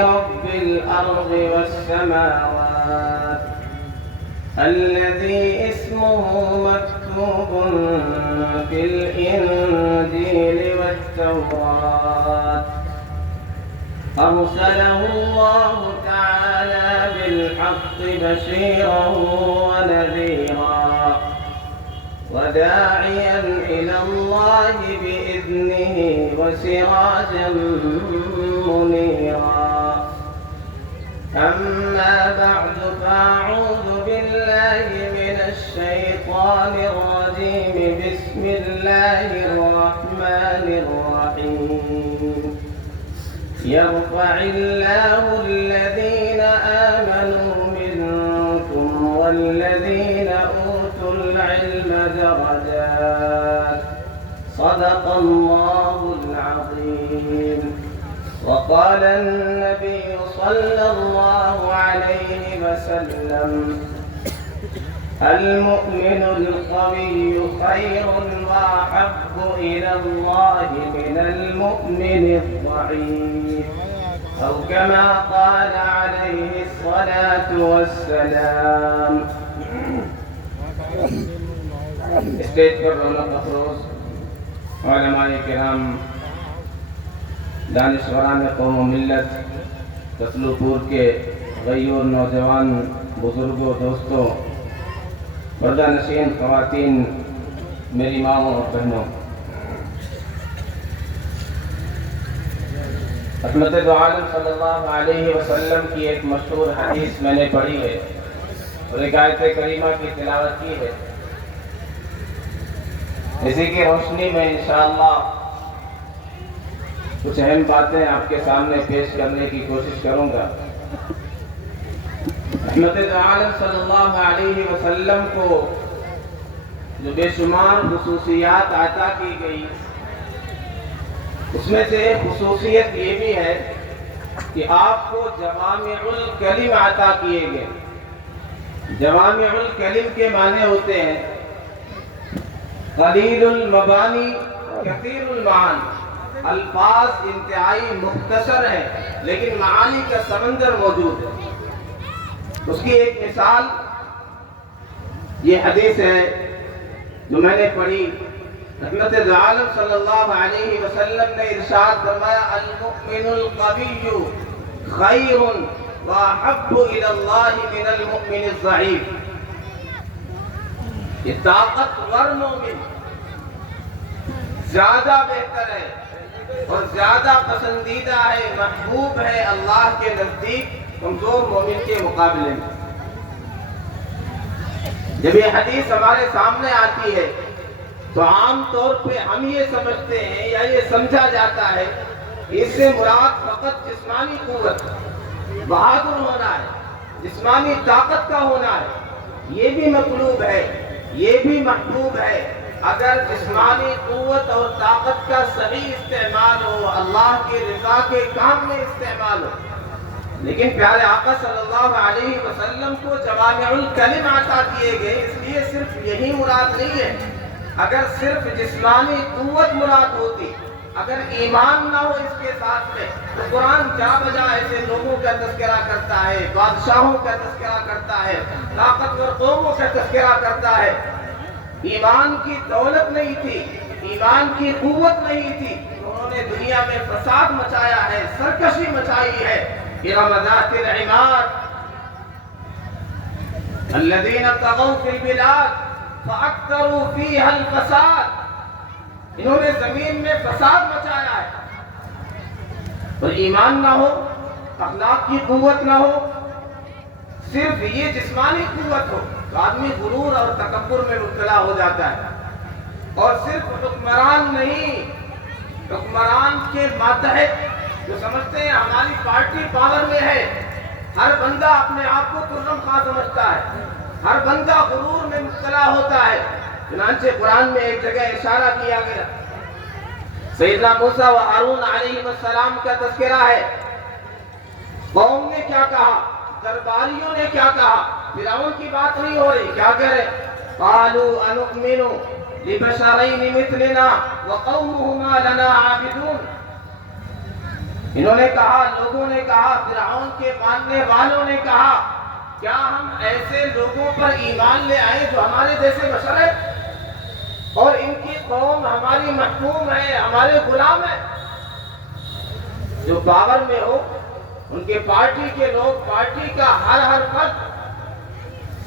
رب الأرض والسماوات الذي اسمه مكتوب في الإنجيل والتوراة أرسله الله تعالى بالحق بشيرا ونذيرا وداعيا إلى الله بإذنه وسراجا منيرا. أما بعد فأعوذ بالله من الشيطان الرجيم. بسم الله الرحمن الرحيم. يرفع الله الذين آمنوا منكم والذين أوتوا العلم درجات. صدق الله العظيم. وقال النبي صلى الله عليه وسلم: المؤمن القوي خير وأحب إلى الله من المؤمن الضعيف، أو كما قال عليه الصلاة والسلام. اسٹیج پر رونق افروز علماء کرام، دانشوران قوم و ملت، کسلو پور کے غیور نوجوان، بزرگوں، دوستوں، پردہ نشین خواتین، میری ماؤں اور بہنوں، رحمت دو عالم صلی اللہ علیہ وسلم کی ایک مشہور حدیث میں نے پڑھی ہے اور ایک آیت کریمہ کی تلاوت کی ہے. اسی کی روشنی میں انشاءاللہ کچھ اہم باتیں آپ کے سامنے پیش کرنے کی کوشش کروں گا. رحمت دو عالم صلی اللہ علیہ وسلم کو جو بے شمار خصوصیات عطا کی گئی، اس میں سے ایک خصوصیت یہ بھی ہے کہ آپ کو جوامع الکلم عطا کیے گئے. جوامع الکلم کے معنی ہوتے ہیں قلیل المبانی کثیر المعانی. الفاظ انتہائی مختصر ہیں لیکن معانی کا سمندر موجود ہے. اس کی ایک مثال یہ حدیث ہے جو میں نے پڑھی. رحمت دو عالم صلی اللہ علیہ وسلم نے ارشاد فرمایا: المؤمن القوی خیر واحب الی اللہ من المؤمن الضعیف. یہ طاقتور مومن زیادہ بہتر ہے اور زیادہ پسندیدہ ہے، محبوب ہے اللہ کے نزدیک کمزور مومن کے مقابلے میں. جب یہ حدیث ہمارے سامنے آتی ہے تو عام طور پہ ہم یہ سمجھتے ہیں یا یہ سمجھا جاتا ہے کہ اس سے مراد فقط جسمانی قوت، بہادر ہونا ہے، جسمانی طاقت کا ہونا ہے. یہ بھی مطلوب ہے، یہ بھی محبوب ہے اگر جسمانی قوت اور طاقت کا صحیح استعمال ہو، اللہ کی رضا کے کام میں استعمال ہو. لیکن پیارے آقا صلی اللہ علیہ وسلم کو جوامع الکلم عطا کیے گئے، اس لیے صرف یہی مراد نہیں ہے. اگر صرف جسمانی قوت مراد ہوتی، اگر ایمان نہ ہو اس کے ساتھ میں، تو قرآن جا بجا ایسے لوگوں کا تذکرہ کرتا ہے، بادشاہوں کا تذکرہ کرتا ہے، طاقتور قوموں کا تذکرہ کرتا ہے. ایمان کی دولت نہیں تھی، ایمان کی قوت نہیں تھی، انہوں نے دنیا میں فساد مچایا ہے، سرکشی مچائی ہے. ارم ذات العماد الذین طغوا فی البلاد فاکثروا فیہا الفساد. انہوں نے زمین میں فساد مچایا ہے. اور ایمان نہ ہو، اخلاق کی قوت نہ ہو، صرف یہ جسمانی قوت ہو تو آدمی غرور اور تکبر میں مبتلا ہو جاتا ہے. اور صرف حکمران نہیں، حکمران کے ماتحت جو سمجھتے ہیں ہماری پارٹی پاور میں ہے، ہر بندہ اپنے آپ کو خرم خواہ سمجھتا ہے، ہر بندہ غرور میں مبتلا ہوتا ہے. چنانچہ قرآن میں ایک جگہ اشارہ کیا گیا، سیدنا موسیٰ و ہارون علیہ السلام کا تذکرہ ہے. قوم نے کیا کہا، درباریوں نے کیا کہا، فرعون کی بات نہیں ہو رہی. کیا کہہ رہے؟ قالوا انؤمن لبشرين مثلنا وقومهما لنا عابدون. انہوں نے کہا، لوگوں نے کہا، فرعون کے ماننے والوں نے کہا، کیا ہم ایسے لوگوں پر ایمان لے آئے جو ہمارے جیسے بشر ہیں اور ان کی قوم ہماری محکوم ہے، ہمارے غلام ہیں؟ جو پاور میں ہو، ان کے پارٹی کے لوگ، پارٹی کا ہر فرد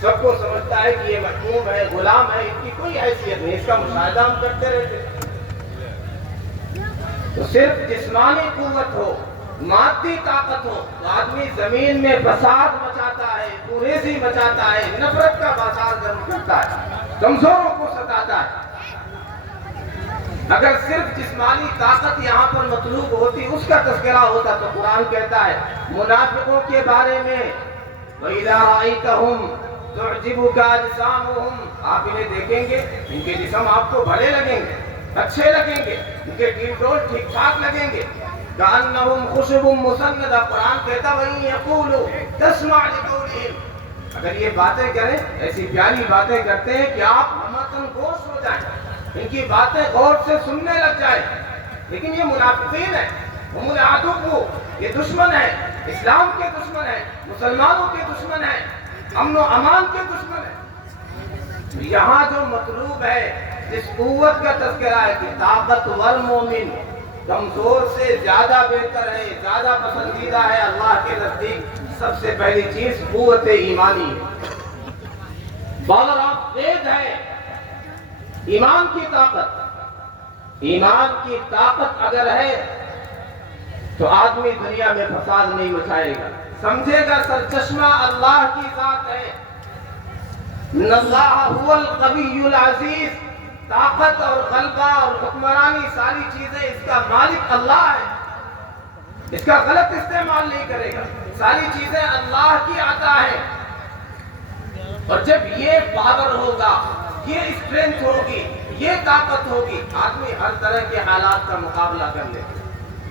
سب کو سمجھتا ہے کہ یہ محکوم ہے، غلام ہے، ان کی کوئی حیثیت نہیں، اس کا مشاہدہ ہم کرتے رہتے ہیں۔ تو صرف جسمانی قوت ہو، مادی طاقت ہو تو آدمی زمین میں فساد مچاتا ہے، کوریزی مچاتا ہے، نفرت کا بازار گرم کرتا ہے، کمزوروں کو ستاتا ہے۔ اگر صرف جسمانی طاقت یہاں پر مطلوب ہوتی، اس کا تذکرہ ہوتا، تو قرآن کہتا ہے منافقوں کے بارے میں وَإِذَا رَأَيْتَهُمْ تُعْجِبُكَ أَجْسَامُهُمْ، آپ انہیں دیکھیں گے، ان کے جسم آپ کو بھلے لگیں گے، اچھے لگیں گے، ان کے ڈیل ڈول ٹھیک ٹھاک لگیں گے، كَأَنَّهُمْ خُشُبٌ مُّسَنَّدَةٌ، قرآن کہتا وَإِن يَقُولُوا تَسْمَعْ لِقَوْلِهِمْ، اگر یہ باتیں کریں، ایسی پیاری باتیں کرتے ہیں کہ آپ ہمتن گوش ہو جائیں، ان کی باتیں غور سے سننے لگ جائیں، لیکن یہ منافقین ہیں، ہم العدو، یہ دشمن ہیں، اسلام کے دشمن ہیں، مسلمانوں کے دشمن ہیں، امن و امان کے دشمن ہیں۔ یہاں جو مطلوب ہے، جس قوت کا تذکرہ ہے کہ طاقتور مومن کمزور سے زیادہ بہتر ہے، زیادہ پسندیدہ ہے اللہ کے نزدیک، سب سے پہلی چیز قوت ایمانی ہے، پاور آف فیتھ ہے، ایمان کی طاقت۔ ایمان کی طاقت اگر ہے تو آدمی دنیا میں فساد نہیں مچائے گا، سمجھے گا سرچشمہ اللہ کی ذات ہے، ان اللہ هو القوی العزیز، طاقت اور غلبہ اور حکمرانی ساری چیزیں اس کا مالک اللہ ہے، اس کا غلط استعمال نہیں کرے گا، ساری چیزیں اللہ کی عطا ہے۔ اور جب یہ پاور ہوگا، یہ اسٹرینتھ ہوگی، یہ طاقت ہوگی، آدمی ہر طرح کے حالات کا مقابلہ کر لے،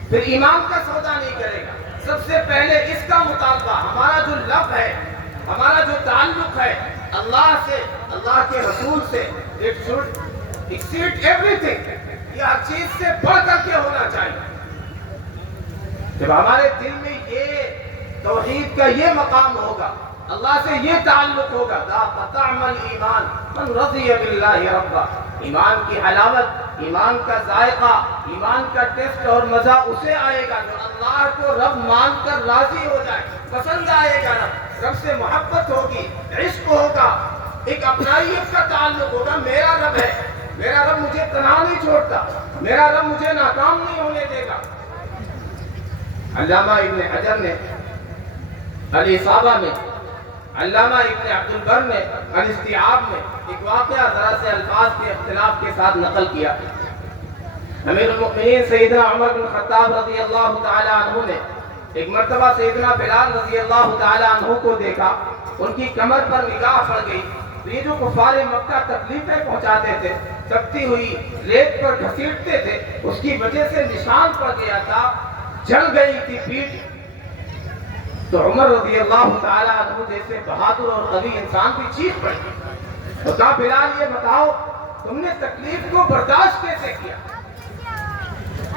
پھر ایمان کا سودا نہیں کرے گا۔ سب سے پہلے اس کا مطالبہ، ہمارا جو لب ہے، ہمارا جو تعلق ہے اللہ سے، اللہ کے رسول سے، it should exceed everything، یہ ہر چیز سے بڑھ کر کے ہونا چاہیے۔ جب ہمارے دل میں یہ توحید کا یہ مقام ہوگا، اللہ سے یہ تعلق ہوگا، ذاق طعم الایمان من رضی باللہ ربا، ایمان کی حلاوت، ایمان کا ذائقہ، ایمان کا ٹیسٹ اور مزہ اسے آئے گا جو اللہ کو رب مان کر راضی ہو جائے، پسند آئے گا، رب سے محبت ہوگی، عشق ہوگا، ایک اپنائیت کا تعلق ہوگا، میرا رب ہے، میرا رب مجھے تنہا نہیں چھوڑتا، میرا رب مجھے ناکام نہیں ہونے دے گا۔ علامہ ابن حجر نے الاصابہ میں، علامہ ابن عبد البر نے الاستیعاب میں ایک واقعہ ذرا سے الفاظ کے اختلاف کے ساتھ نقل کیا۔ امیر المؤمنین سیدنا عمر بن خطاب رضی اللہ تعالی عنہ نے ایک مرتبہ سیدنا بلال رضی اللہ تعالی عنہ کو دیکھا، ان کی کمر پر نگاہ پڑ گئی، تو یہ جو کفار مکہ تکلیفیں پہنچاتے تھے، تپتی ہوئی ریت پر گھسیٹتے تھے، اس کی وجہ سے نشان پڑ گیا تھا، جل گئی تھی پیٹھ۔ تو عمر رضی اللہ تعالی عنہ جیسے بہادر اور قوی انسان بھی چیخ پڑی، تو کہا بلال یہ بتاؤ تم نے تکلیف کو برداشت کیسے کیا؟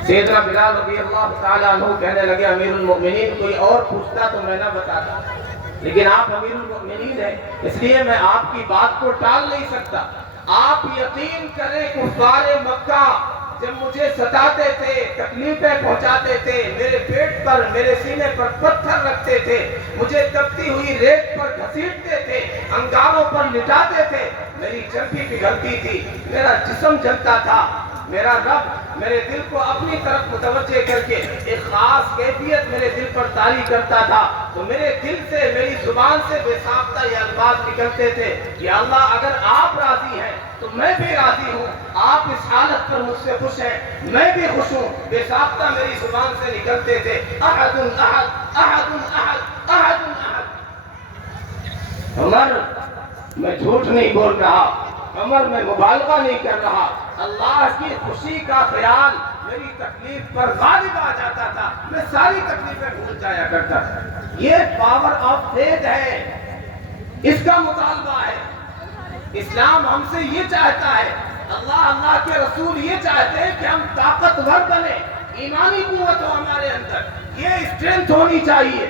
سیدنا بلال رضی اللہ تعالی عنہ کہنے لگے امیر المؤمنین کوئی اور پوچھتا تو میں نہ بتاتا، لیکن آپ امیر المؤمنین ہیں، اس لیے میں آپ کی بات کو ٹال نہیں سکتا۔ آپ یقین کریں کفار مکہ جب مجھے ستاتے تھے، تکلیفیں پہنچاتے تھے، میرے پیٹ پر، میرے سینے پر پتھر رکھتے تھے، مجھے تپتی ہوئی ریت پر گھسیٹتے تھے، انگاروں پر لٹاتے تھے، میری چربی پگھلتی تھی، میرا جسم جلتا تھا، میرا رب میرے دل کو اپنی طرف متوجہ کر کے ایک خاص کیفیت میرے دل پر طاری کرتا تھا، تو میرے دل سے، میری زبان سے بے ساختہ یہ الفاظ نکلتے تھے کہ اللہ اگر آپ راضی ہیں تو میں بھی راضی ہوں، آپ اس حالت پر مجھ سے خوش ہیں، میں بھی خوش ہوں۔ بے ساختہ میری زبان سے نکلتے تھے احد احد احد احد احد احد۔ عمر میں جھوٹ نہیں بول رہا، عمر میں مبالغہ نہیں کر رہا، اللہ کی خوشی کا خیال میری تکلیف پر غالب آ جاتا تھا، میں ساری تکلیفیں بھول جایا کرتا تھا۔ یہ پاور آف فیتھ ہے، اس کا مطالبہ ہے۔ اسلام ہم سے یہ چاہتا ہے، اللہ کے رسول یہ چاہتے ہیں کہ ہم طاقتور بنیں، ایمانی قوت ہو ہمارے اندر، یہ اسٹرینتھ ہونی چاہیے۔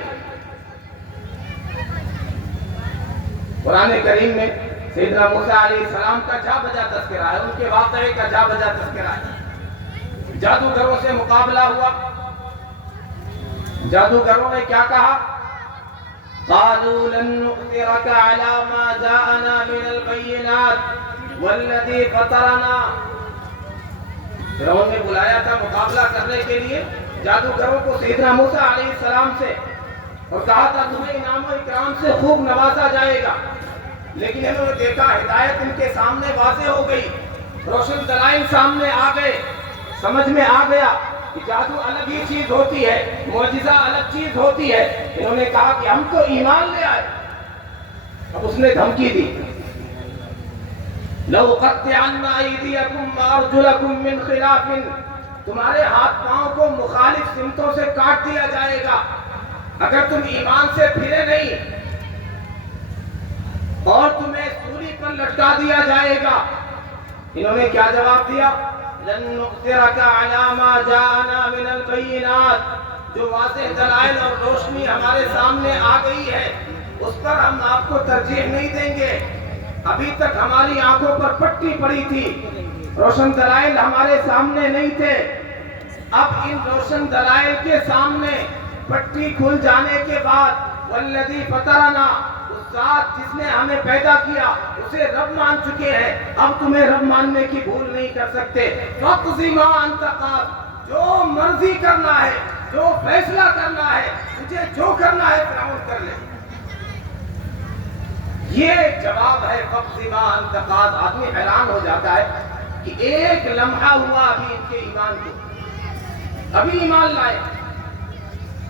قرآن کریم میں سیدنا موسیٰ علیہ السلام کا جا بجا تذکرہ ہے، ان کے واقعے کا جا بجا تذکرہ ہے۔ جادوگروں سے مقابلہ ہوا، جادوگروں نے کیا کہا؟ قالوا لن نؤثرك على ما جاءنا من البينات والذي فطرنا۔ فرعون نے بلایا تھا مقابلہ کرنے کے لیے جادوگروں کو سیدنا موسیٰ علیہ السلام سے، اور کہا تھا تمہیں انعام و اکرام سے خوب نوازا جائے گا، لیکن انہوں نے دیکھا ہدایت ان کے سامنے واضح ہو گئی، روشن دلائل سامنے آ گئے، سمجھ میں آ گیا کہ جادو الگ ہی چیز ہوتی ہے، معجزہ الگ چیز ہوتی ہے۔ انہوں نے کہا کہ ہم تو ایمان لے آئے۔ اب اس نے دھمکی دی، لَأُقَطِّعَنَّ أَيْدِيَكُمْ وَأَرْجُلَكُمْ مِنْ خِلَافٍ، تمہارے ہاتھ پاؤں کو مخالف سمتوں سے کاٹ دیا جائے گا اگر تم ایمان سے پھرے نہیں، اور تمہیں سولی پر لٹکا دیا جائے گا۔ انہوں نے کیا جواب دیا؟ لن نؤثرك على ما جاءنا من البينات، جو واضح دلائل اور روشنی ہمارے سامنے آ گئی ہے اس پر ہم آپ کو ترجیح نہیں دیں گے۔ ابھی تک ہماری آنکھوں پر پٹی پڑی تھی، روشن دلائل ہمارے سامنے نہیں تھے، اب ان روشن دلائل کے سامنے پٹی کھل جانے کے بعد والذی فطرنا، اس ذات جس نے ہمیں پیدا کیا اسے رب مان چکے ہیں، اب تمہیں رب ماننے کی بھول نہیں کر سکتے۔ فاقضِ ما انت قاض، جو مرضی کرنا ہے، جو فیصلہ کرنا ہے، تجھے جو کرنا ہے فرعون کر لے۔ یہ جواب ہے فاقضِ ما انت قاض۔ آدمی حیران ہو جاتا ہے کہ ایک لمحہ ہوا ابھی ان کے ایمان کو، ابھی ایمان لائے،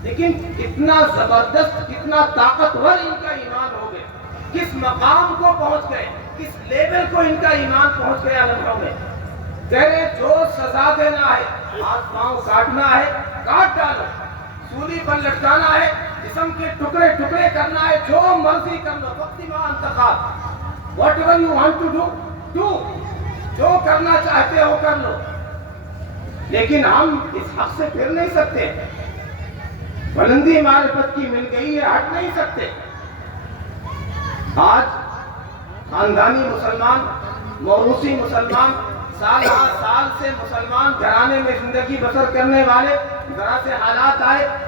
لیکن کتنا زبردست، کتنا طاقتور ان کا ایمان ہو گیا، کس مقام کو پہنچ گئے، کس لیول کو ان کا ایمان پہنچ گیا لمحوں میں۔ کہہ رہے جو سزا دینا ہے، ہاتھ پاؤں کاٹنا ہے کاٹ ڈالو، سولی پر لٹکانا ہے، جسم کے ٹکڑے ٹکڑے کرنا ہے، جو مرضی کر لو، فاقضِ ما انت قاض، whatever you want to do do, جو کرنا چاہتے ہو کر لو، لیکن ہم اس حق سے پھر نہیں سکتے۔ بلندی معرفت کی مل گئی ہے، ہٹ نہیں سکتے۔ آج خاندانی مسلمان، موروثی مسلمان، سال ہر سال سے مسلمان گھرانے میں زندگی بسر کرنے والے، ذرا سے حالات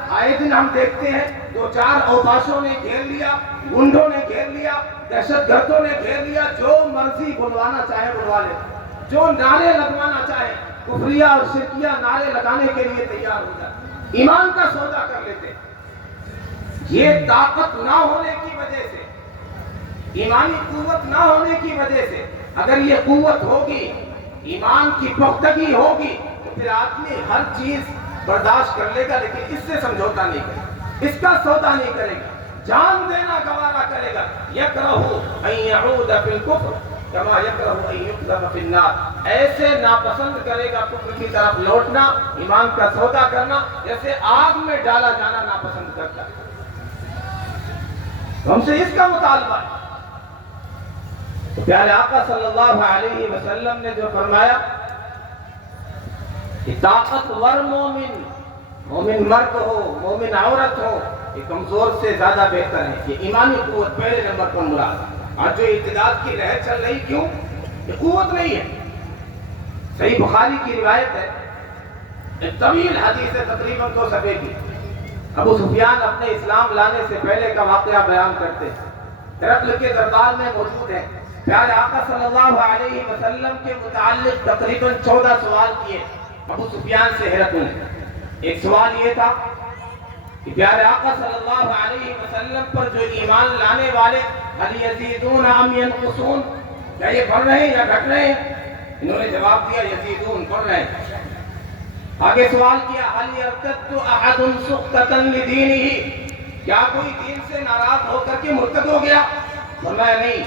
آئے دن ہم دیکھتے ہیں، دو چار اوباشوں نے گھیر لیا، گنڈوں نے گھیر لیا، دہشت گردوں نے گھیر لیا، جو مرضی بلوانا چاہے بلوا لے، جو نعرے لگوانا چاہے، کفریہ اور شرکیہ نعرے لگانے کے لیے تیار ہو جائے، ایمان کا سودا کر لیتے۔ یہ طاقت نہ ہونے کی وجہ سے، ایمانی قوت نہ ہونے کی وجہ سے، اگر یہ قوت ہوگی، ایمان کی پختگی ہوگی، تو پھر آدمی ہر چیز برداشت کر لے گا، لیکن اس سے سمجھوتا نہیں کرے گا، اس کا سودا نہیں کرے گا، جان دینا گوارا کرے گا۔ یکرہ ان یعود فی الکفر کما یکرہ ان یقذف فی النار، ایسے ناپسند کرے گا کفر کی طرف لوٹنا، ایمان کا سودا کرنا، جیسے آگ میں ڈالا جانا ناپسند کرتا ہے۔ ہم سے اس کا مطالبہ ہے۔ تو پیارے آقا صلی اللہ علیہ وسلم نے جو فرمایا کہ طاقتور مومن مرد ہو، مومن عورت ہو، یہ کمزور سے زیادہ بہتر ہے۔ یہ ایمانی قوت پہلے نمبر پر مراد۔ آج جو ارتداد کی لہر چل رہی، کیوں؟ یہ قوت نہیں ہے۔ صحیح بخاری کی روایت ہے، ایک طویل حدیث ہے، تقریباً 2 صفحے کی۔ ابو سفیان اپنے اسلام لانے سے پہلے کا واقعہ بیان کرتے ہیں، ہرقل کے دربار میں موجود ہے، پیارے آقا صلی اللہ علیہ وسلم کے متعلق تقریباً 14 سوال کیے ابو سفیان سے ہرقل نے۔ ایک سوال یہ تھا کہ پیارے آقا صلی اللہ علیہ وسلم پر جو ایمان لانے والے هل یزیدون ام ینقصون، کیا یہ بڑھ رہے ہیں یا گھٹ رہے ہیں؟ انہوں نے جواب دیا یزیدون، بڑھ رہے ہیں۔ آگے سوال کیا هل یرتد احد سخطا لدینہ، کیا کوئی دین سے ناراض ہو کر کے مرتد ہو گیا؟ فرمایا نہیں،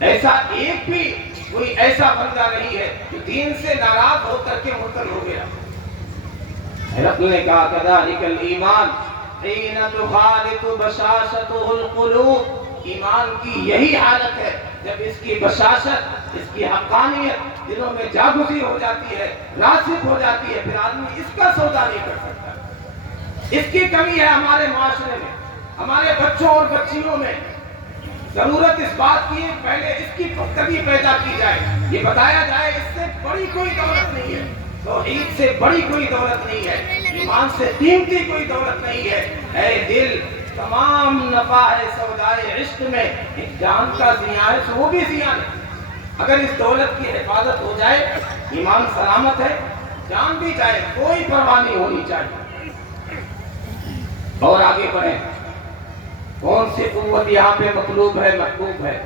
ایسا ایک بھی کوئی ایسا بندہ نہیں ہے کہ دین سے ناراض ہو کر کے مرتد ہو گیا۔ ہرقل نے کہا کذالک الایمان حین تخالط بشاشتہ القلوب، ایمان کی یہی حالت ہے جب اس کی بشاشت، اس کی حقانیت دلوں میں جاگزی ہو جاتی ہے، راسخ ہو جاتی ہے، پھر آدمی اس کا سودا نہیں کر سکتا۔ اس کی کمی ہے ہمارے معاشرے میں، ہمارے بچوں اور بچیوں میں۔ ضرورت اس بات کی ہے پہلے اس کی پختگی پیدا کی جائے، یہ بتایا جائے اس سے بڑی کوئی دولت نہیں ہے، توحید سے بڑی کوئی دولت نہیں ہے، ایمان سے قیمتی کوئی دولت نہیں ہے۔ اے دل، تمام نفع ہے سودائے عشق میں، ایک جان کا زیاں ہے تو وہ بھی زیاں ہے۔ اگر اس دولت کی حفاظت ہو جائے، ایمان سلامت ہے، جان بھی جائے، کوئی پرواہ نہیں ہونی چاہیے۔ اور آگے بڑھیں، کون سی قوت یہاں پہ مطلوب ہے، محبوب ہے؟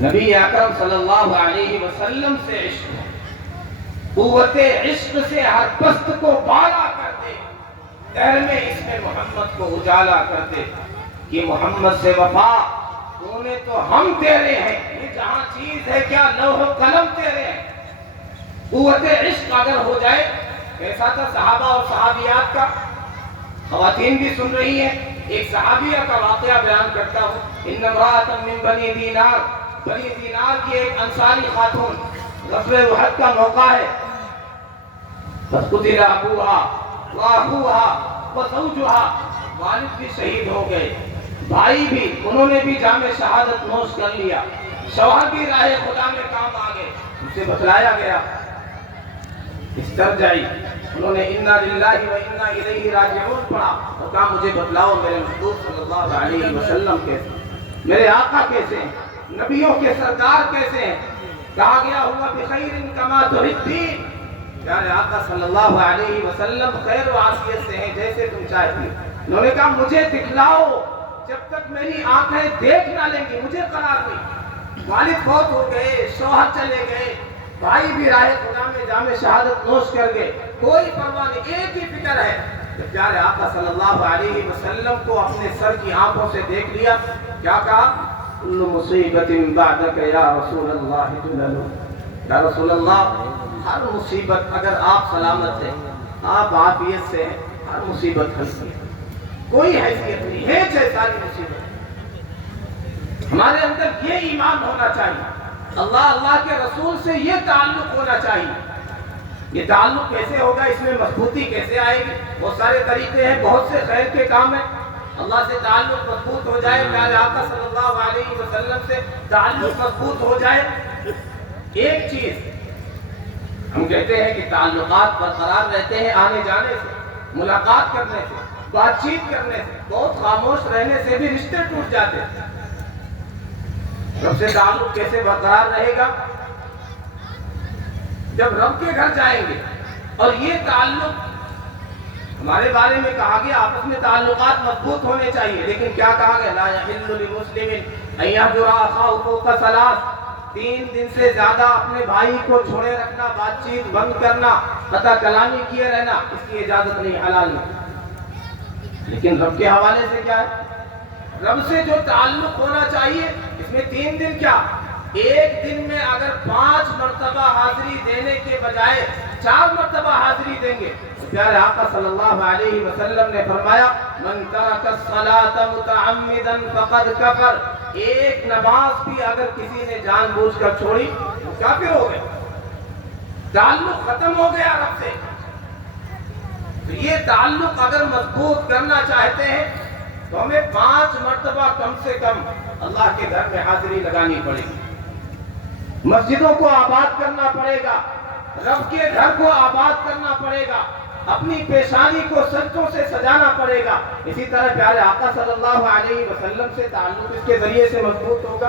نبی اکرم صلی اللہ علیہ وسلم سے عشق ہے۔ قوت عشق سے ہر پست کو بالا کر دے، دہر میں اس میں محمد کو اجالا کر دے، کہ محمد سے وفا تونے تو ہم تیرے ہیں، یہ جہاں چیز ہے کیا لوح و قلم تیرے ہیں۔ قوت عشق اگر ہو جائے، کیسا تھا صحابہ اور صحابیات کا؟ خواتین بھی سن رہی ہیں، ایک صحابیہ کا واقعہ بیان کرتا ہوں۔ ان امرأۃ من بنی دینار، بنی دینار کی ایک انصاری خاتون، غزوہ احد کا موقع ہے، قتل ابوہا واخوہا وزوجہا، والد بھی شہید ہو گئے، بھائی بھی، انہوں نے بھی جام شہادت نوش کر لیا، شوہر بھی راہ خدا میں کام آ گئے۔ اسے بتلایا گیا، استرجعی، انہوں نے انا للہ و انا الیہ راجعون پڑھا اور کہا مجھے بتلاؤ میرے محبوب صلی اللہ علیہ وسلم کیسے، میرے آقا کیسے ہیں، نبیوں کے سردار کیسے ہیں؟ کہا گیا ہوا بخیر کما تحبین، پیارے آقا صلی اللہ علیہ وسلم خیر و عافیت سے ہیں جیسے تم چاہتے ہیں۔ انہوں نے کہا مجھے دکھلاؤ، جب تک میری آنکھیں دیکھ نہ لیں گی مجھے قرار نہیں۔ والد فوت ہو گئے، شوہر چلے گئے، بھائی بھی راہ خدا میں جام شہادت نوش کر گئے، کوئی پرواہ نہیں، ایک ہی فکر ہے۔ جب پیارے آقا صلی اللہ علیہ وسلم کو اپنے سر کی آنکھوں سے دیکھ لیا، کیا کہا؟ کل مصیبت بعدک یا رسول اللہ جلل، یا رسول اللہ ہر مصیبت اگر آپ سلامت ہیں، آپ عافیت سے ہیں، ہر مصیبت حل کی، کوئی حیثیت نہیں ہے چاہے ساری مصیبت۔ ہمارے اندر یہ ایمان ہونا چاہیے، اللہ کے رسول سے یہ تعلق ہونا چاہیے۔ یہ تعلق کیسے ہوگا، اس میں مضبوطی کیسے آئے گی؟ بہت سارے طریقے ہیں، بہت سے خیر کے کام ہیں۔ اللہ سے تعلق مضبوط ہو جائے، پیارے آقا صلی اللہ علیہ وسلم سے تعلق مضبوط ہو جائے۔ ایک چیز ہم کہتے ہیں کہ تعلقات برقرار رہتے ہیں آنے جانے سے، ملاقات کرنے سے، بات چیت کرنے سے، بہت خاموش رہنے سے بھی رشتے ٹوٹ جاتے ہیں۔ رب سے تعلق کیسے برقرار رہے گا؟ جب رب کے گھر جائیں گے، اور یہ تعلق ہمارے بارے میں کہا گیا آپس میں تعلقات مضبوط ہونے چاہیے، لیکن کیا کہا گیا؟ لا یحل لمسلم ان یہجر اخاہ فوق ثلاث، 3 دن سے زیادہ اپنے بھائی کو چھوڑے رکھنا، بات چیت بند کرنا، قطع کلامی کیے رہنا، اس کی اجازت نہیں، حلال نہیں۔ لیکن رب کے حوالے سے کیا ہے؟ رب سے جو تعلق ہونا چاہیے، اس میں 3 دن کیا، ایک دن میں اگر 5 مرتبہ حاضری دینے کے بجائے 4 مرتبہ حاضری دیں گے، پیارے آقا صلی اللہ علیہ وسلم نے فرمایا من ترک الصلاة متعمدا فقد کفر، ایک نماز بھی اگر کسی نے جان بوجھ کر چھوڑی وہ کافر ہو گیا، تعلق ختم ہو گیا رب سے۔ تو یہ تعلق اگر مضبوط کرنا چاہتے ہیں تو ہمیں 5 مرتبہ کم سے کم اللہ کے گھر میں حاضری لگانی پڑے گی، مسجدوں کو آباد کرنا پڑے گا، رب کے گھر کو آباد کرنا پڑے گا، اپنی پیشانی کو سجدوں سے سجانا پڑے گا۔ اسی طرح پیارے آقا صلی اللہ علیہ وسلم سے تعلق اس کے ذریعے سے مضبوط ہوگا۔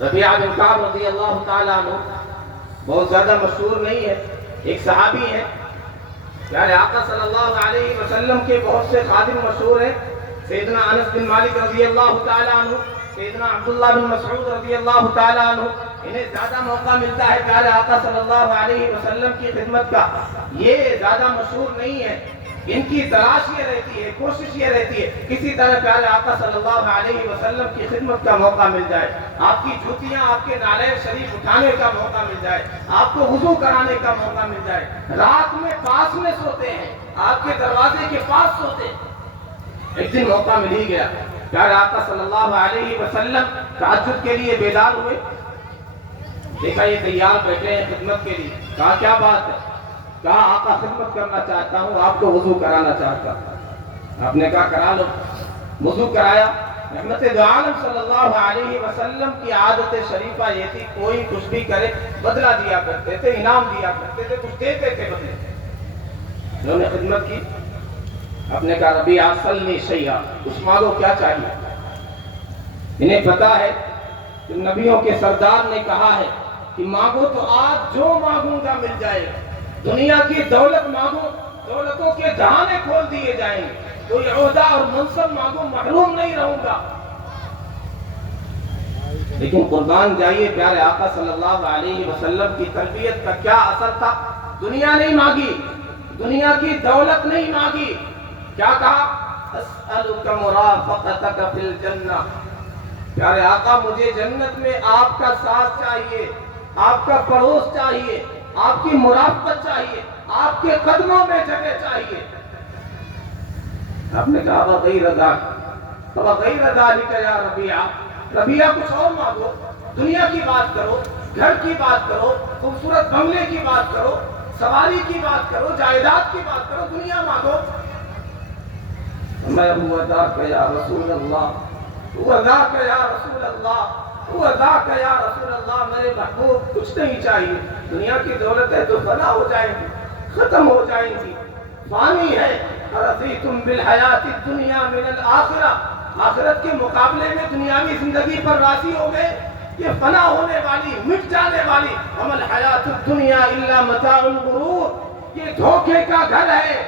ربیعہ بن کعب رضی اللہ تعالیٰ عنہ بہت زیادہ مشہور نہیں ہے، ایک صحابی ہے، پیارے آقا صلی اللہ علیہ وسلم کے بہت سے خادم مشہور ہیں، سیدنا انس بن مالک رضی اللہ تعالیٰ عنہ، سیدنا عبداللہ بن مسعود رضی اللہ تعالیٰ عنہ، انہیں زیادہ موقع ملتا ہے پیارے آقا صلی اللہ علیہ وسلم کی خدمت کا، یہ زیادہ مشہور نہیں ہے، ان کی تلاش یہ رہتی ہے، کوشش یہ رہتی ہے کسی طرح پیارے آقا صلی اللہ علیہ وسلم کی خدمت کا موقع مل جائے، آپ کی جوتیاں، آپ کے نالے شریف اٹھانے کا موقع مل جائے، آپ کو وضو کرانے کا موقع مل جائے، رات میں پاس میں سوتے ہیں، آپ کے دروازے کے پاس سوتے ہیں۔ ایک دن موقع مل ہی گیا، پیارے آقا صلی اللہ علیہ وسلم تہجد کے لیے بیدار ہوئے، دیکھا یہ تیار بیٹھے ہیں خدمت کے لیے، کہا کیا بات ہے؟ کہا آقا خدمت کرنا چاہتا ہوں، آپ کو وضو کرانا چاہتا ہوں۔ آپ نے کہا کرا لو، وضو کرایا۔ رحمت دو عالم صلی اللہ علیہ وسلم کی عادت شریفہ یہ تھی، کوئی کچھ بھی کرے بدلہ دیا کرتے تھے، انعام دیا کرتے تھے، کچھ دیتے تھے بدلے۔ انہوں نے خدمت کی، آپ نے کہا ربیعہ صلی شیئا، کچھ مانگو، کیا چاہیے؟ انہیں پتا ہے کہ نبیوں کے سردار نے کہا ہے کہ مانگو تو آج جو مانگوں گا مل جائے گا، دنیا کی دولت مانگو، دولتوں کے دہانے کھول دیے جائیں گے، کوئی عہدہ اور منصب مانگو، محروم نہیں رہوں گا۔ لیکن قربان جائیے پیارے آقا صلی اللہ علیہ وسلم کی تربیت کا کیا اثر تھا۔ دنیا نہیں مانگی، دنیا کی دولت نہیں مانگی، کیا کہا؟ اسألک مرافقتک فی الجنہ، پیارے آقا مجھے جنت میں آپ کا ساتھ چاہیے، آپ کا پڑوس چاہیے، آپ کی مرافقت چاہیے، آپ کے قدموں میں جگہ چاہیے۔ آپ نے کہا وغیر ذالک یا ربیعہ، ربیعہ کچھ اور مانگو، دنیا کی بات کرو، گھر کی بات کرو، خوبصورت بنگلے کی بات کرو، سواری کی بات کرو، جائیداد کی بات کرو، دنیا مانگو۔ میں ہوا ذاک یا رسول اللہ، ہوا ذاک یا رسول اللہ، ہوا ذاک یا رسول اللہ، میرے محبوب کچھ نہیں چاہیے، دنیا کی دولت ہے تو فنا ہو جائیں گی، ختم ہو جائیں گی، فانی ہے۔ رضیتم بالحیات الدنیا من الآخرہ، آخرت کے مقابلے میں دنیاوی زندگی پر راضی ہو گئے، یہ فنا ہونے والی، مٹ جانے والی، وما الحیات الدنیا الا متاع الغرور، یہ دھوکے کا گھر ہے۔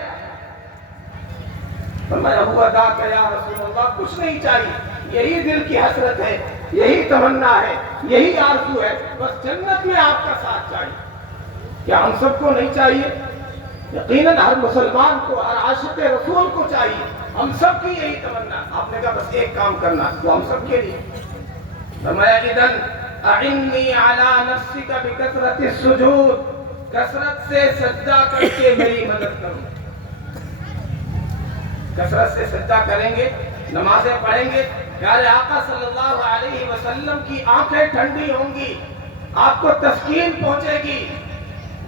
فرمایا ہوا ذاک یا رسول اللہ، کچھ نہیں چاہیے، یہی دل کی حسرت ہے، یہی تمنا ہے، یہی آرزو ہے، بس جنت میں آپ کا ساتھ چاہیے۔ کیا ہم سب کو نہیں چاہیے؟ یقیناً ہر مسلمان کو، ہر عاشق رسول کو چاہیے، ہم سب کی یہی تمنا۔ آپ نے کہا بس ایک کام کرنا، وہ ہم سب کے لیے۔ فرمایا اذن اعنی علی نفسک بکثرت السجود، کثرت سے سجدہ کر کے میری مدد کرو۔ کثرت سے سجدہ کریں گے، نمازیں پڑھیں گے، پیارے آقا صلی اللہ علیہ وسلم کی آنکھیں ٹھنڈی ہوں گی، آپ کو تسکین پہنچے گی۔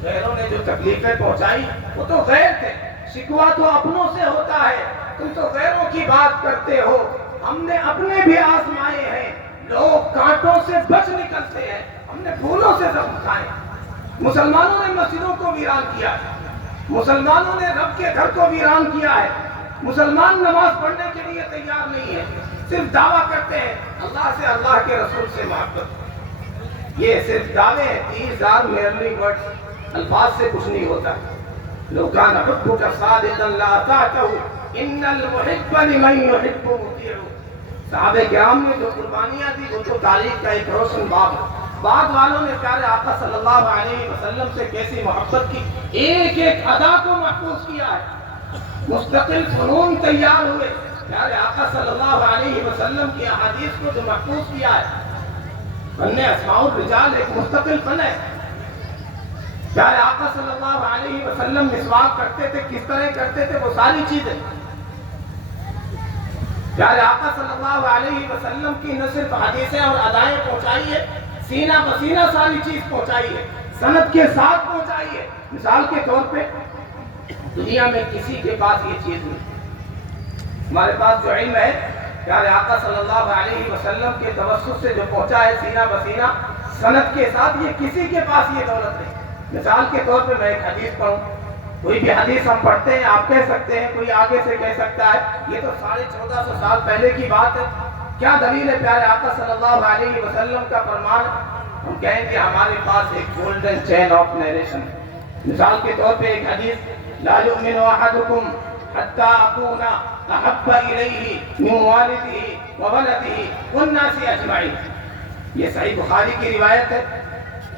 غیروں نے جو تکلیفیں پہنچائی وہ تو غیر تھے، شکوہ تو اپنوں سے ہوتا ہے، تم تو غیروں کی بات کرتے ہو، ہم نے اپنے بھی آزمائے ہیں، لوگ کانٹوں سے بچ نکلتے ہیں، ہم نے پھولوں سے زخم کھائے۔ مسلمانوں نے مسجدوں کو ویران کیا ہے، مسلمانوں نے رب کے گھر کو ویران کیا ہے، مسلمان نماز پڑھنے کے لیے تیار نہیں ہے، صرف دعویٰ کرتے ہیں اللہ سے، اللہ کے رسول سے محبت۔ یہ صرف دعوے ہیں، 30,000 میرلی ورڈز، الفاظ سے کچھ نہیں ہوتا۔ لو کان حبک صادقا لاطعتہ ان المحب لمن یحب مطیع۔ صحابہ کرام نے جو قربانیاں دی وہ تو تاریخ کا ایک روشن باب ہے۔ بعد والوں نے پیارے آقا صلی اللہ علیہ وسلم سے کیسی محبت کی، ایک ایک ادا کو محفوظ کیا ہے، مستقل فنون تیار ہوئے، پیارے آقا صلی اللہ علیہ وسلم کی احادیث کو جو محفوظ کیا ہے۔ فن اسماء الرجال ایک مستقل فن ہے۔ پیارے آقا صلی اللہ علیہ وسلم مسواک کرتے تھے، کس طرح کرتے تھے، وہ ساری چیزیں پیارے آقا صلی اللہ علیہ وسلم کی نہ صرف حدیثیں اور ادائیں پہنچائی ہے، سینہ بسینہ ساری چیز پہنچائی ہے، سند کے ساتھ پہنچائی ہے۔ مثال کے طور پہ دنیا میں کسی کے پاس یہ چیز نہیں، ہمارے پاس جو علم ہے پیارے آقا صلی اللہ علیہ وسلم کے توسط سے جو پہنچا ہے سینہ بسینہ سند کے ساتھ، یہ کسی کے پاس یہ دولت نہیں۔ مثال کے طور پہ میں ایک حدیث پڑھوں، کوئی بھی حدیث ہم پڑھتے ہیں، آپ کہہ سکتے ہیں، کوئی آگے سے کہہ سکتا ہے یہ تو 1450 سال پہلے کی بات ہے، کیا دلیل ہے؟ پیارے آقا صلی اللہ علیہ وسلم کا فرمان، ہم کہیں گے ہمارے پاس ایک گولڈن چین آف نیریشن ہے۔ مثال کے طور پہ ایک حدیث، لا یؤمن احدکم حتی اکون احب الیہ من والدہ وولدہ والناس اجمعین، یہ صحیح بخاری کی روایت ہے۔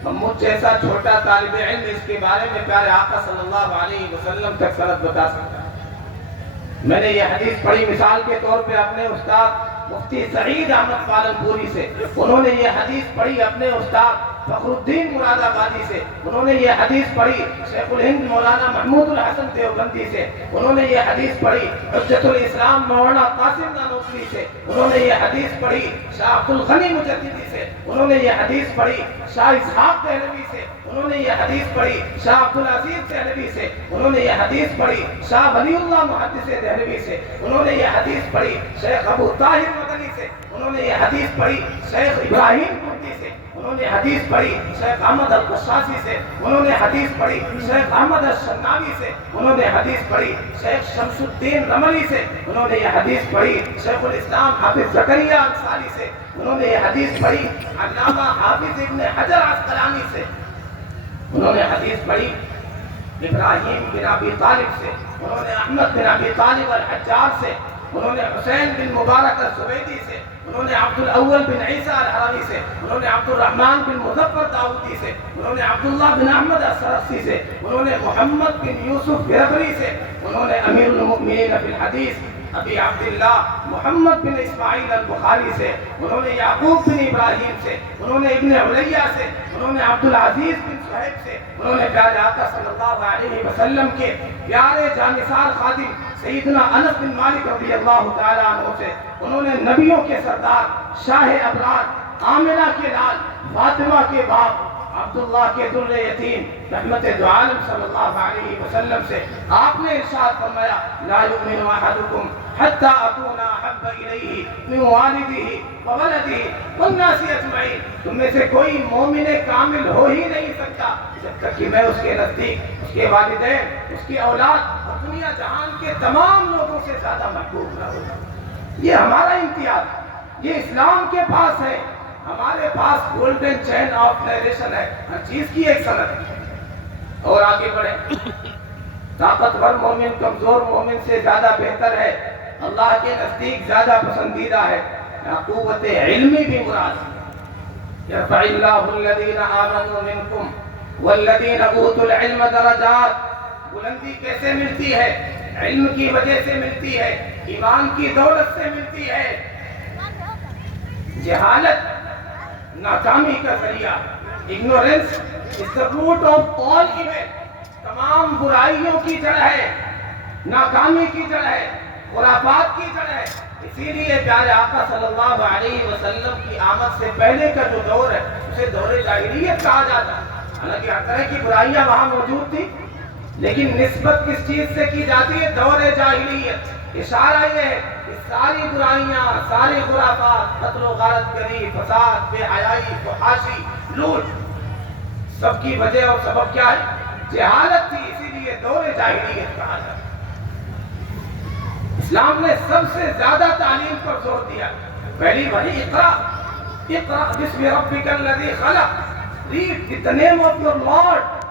مجھ جیسا چھوٹا طالب علم اس کے بارے میں پیارے آقا صلی اللہ علیہ وسلم تک سند بتا سکتا ہے۔ میں نے یہ حدیث پڑھی مثال کے طور پہ اپنے استاد مفتی سعید احمد پالن پوری سے، انہوں نے یہ حدیث پڑھی اپنے استاد فخر الدین مراد آبادی سے، انہوں نے یہ حدیث پڑھی شیخ الہند مولانا محمود الحسن دیوبندی سے، انہوں نے یہ حدیث پڑھی حجت الاسلام مولانا قاسم نانوتوی سے، انہوں نے یہ حدیث پڑھی شاہ عبد الغنی مجددی سے، انہوں نے یہ حدیث پڑھی شاہ اسحاق دہلوی سے، انہوں نے یہ حدیث پڑھی شاہ عبدالعزیز دہلوی سے، انہوں نے یہ حدیث پڑھی شاہ ولی اللہ محدث دہلوی سے، انہوں نے یہ حدیث پڑھی شیخ ابو طاہر مدنی سے، انہوں نے یہ حدیث پڑھی شیخ ابراہیم کردی سے، انہوں نے حدیث پڑھی شیخ احمد القشاشی سے، انہوں نے حدیث پڑھی شیخ احمد الشناوی سے، انہوں نے حدیث پڑھی شیخ شمس الدین رملی سے، انہوں نے یہ حدیث پڑھی شیخ الاسلام حافظ زکریا انصاری سے، انہوں نے یہ حدیث پڑھی علامہ حافظ ابن حجر عسقلانی سے، انہوں نے حدیث پڑھی ابراہیم بن ابی طالب سے، انہوں نے احمد بن ابی طالب الحجار سے، انہوں نے حسین بن مبارک الزبیدی سے، انہوں نے عبد الاول بن عیسیٰ الحروی سے، انہوں نے عبد الرحمن بن مظفر داؤدی سے، انہوں نے عبداللہ بن احمد السرخسی سے، انہوں نے محمد بن یوسف بربری سے، انہوں نے امیر المؤمنین فی الحدیث ابی عبداللہ محمد بن اسماعیل البخاری سے، انہوں نے یعقوب بن ابراہیم سے، انہوں نے ابن علیہ سے، انہوں نے عبدالعزیز بن صہیب سے، انہوں نے پیارے آقا صلی اللہ علیہ وسلم کے پیارے جانثار خادم سیدنا انس بن مالک رضی اللہ تعالیٰ عنہ سے، انہوں نے نبیوں کے سردار شاہ ابرار آمنہ کے لال فاطمہ کے باپ عبداللہ کے در یتیم رحمت دو عالم صلی اللہ علیہ وسلم سے آپ نے ارشاد فرمایا لا یؤمن احدکم حتی اکون احب الیہ من والدہ وولدہ والناس اجمعین، تم میں سے کوئی مومن کامل ہو ہی نہیں سکتا جب تک کہ میں اس کے نزدیک اس کے والدین، اس کی اولاد اور دنیا جہان کے تمام لوگوں سے زیادہ محبوب نہ ہوگا۔ یہ ہمارا امتیاز، یہ اسلام کے پاس ہے، ہمارے پاس گولڈن چین آف نیریشن ہے، ہر چیز کی ایک سند ہے۔ اور آگے بڑھیں، طاقتور مومن کمزور مومن سے زیادہ بہتر ہے، اللہ کے نزدیک زیادہ پسندیدہ ہے، قوت علمی بھی مراد ہے۔ یرفع اللہ الذین آمنوا منکم والذین اوتوا العلم درجات، بلندی کیسے ملتی ہے؟ علم کی وجہ سے ملتی ہے، ایمان کی دولت سے ملتی ہے۔ جہالت ناکامی کا ذریعہ، ignorance is the root of all evil، تمام برائیوں کی جڑ ہے، ناکامی کی جڑ ہے، خرافات کی جڑ ہے۔ اسی لیے پیارے آقا صلی اللہ علیہ وسلم کی آمد سے پہلے کا جو دور ہے اسے دور جاہلیت کہا جاتا ہے۔ حالانکہ ہر طرح کی برائیاں وہاں موجود تھی، لیکن نسبت کس چیز سے کی جاتی ہے؟ دور جاہلیت۔ اشارہ یہ ہے کہ ساری برائیاں، ساری خرافات، قتل و غارت گری، فساد، بے حیائی، فحاشی، لوٹ، سب کی وجہ اور سبب کیا ہے؟ جہالت تھی، اسی لیے دور جاہلیت کہا جاتا ہے۔ اسلام نے سب سے زیادہ تعلیم پر زور دیا۔ پہلی وحی اقرا، اقرا بسم ربک الذی خلق، read with the name of your Lord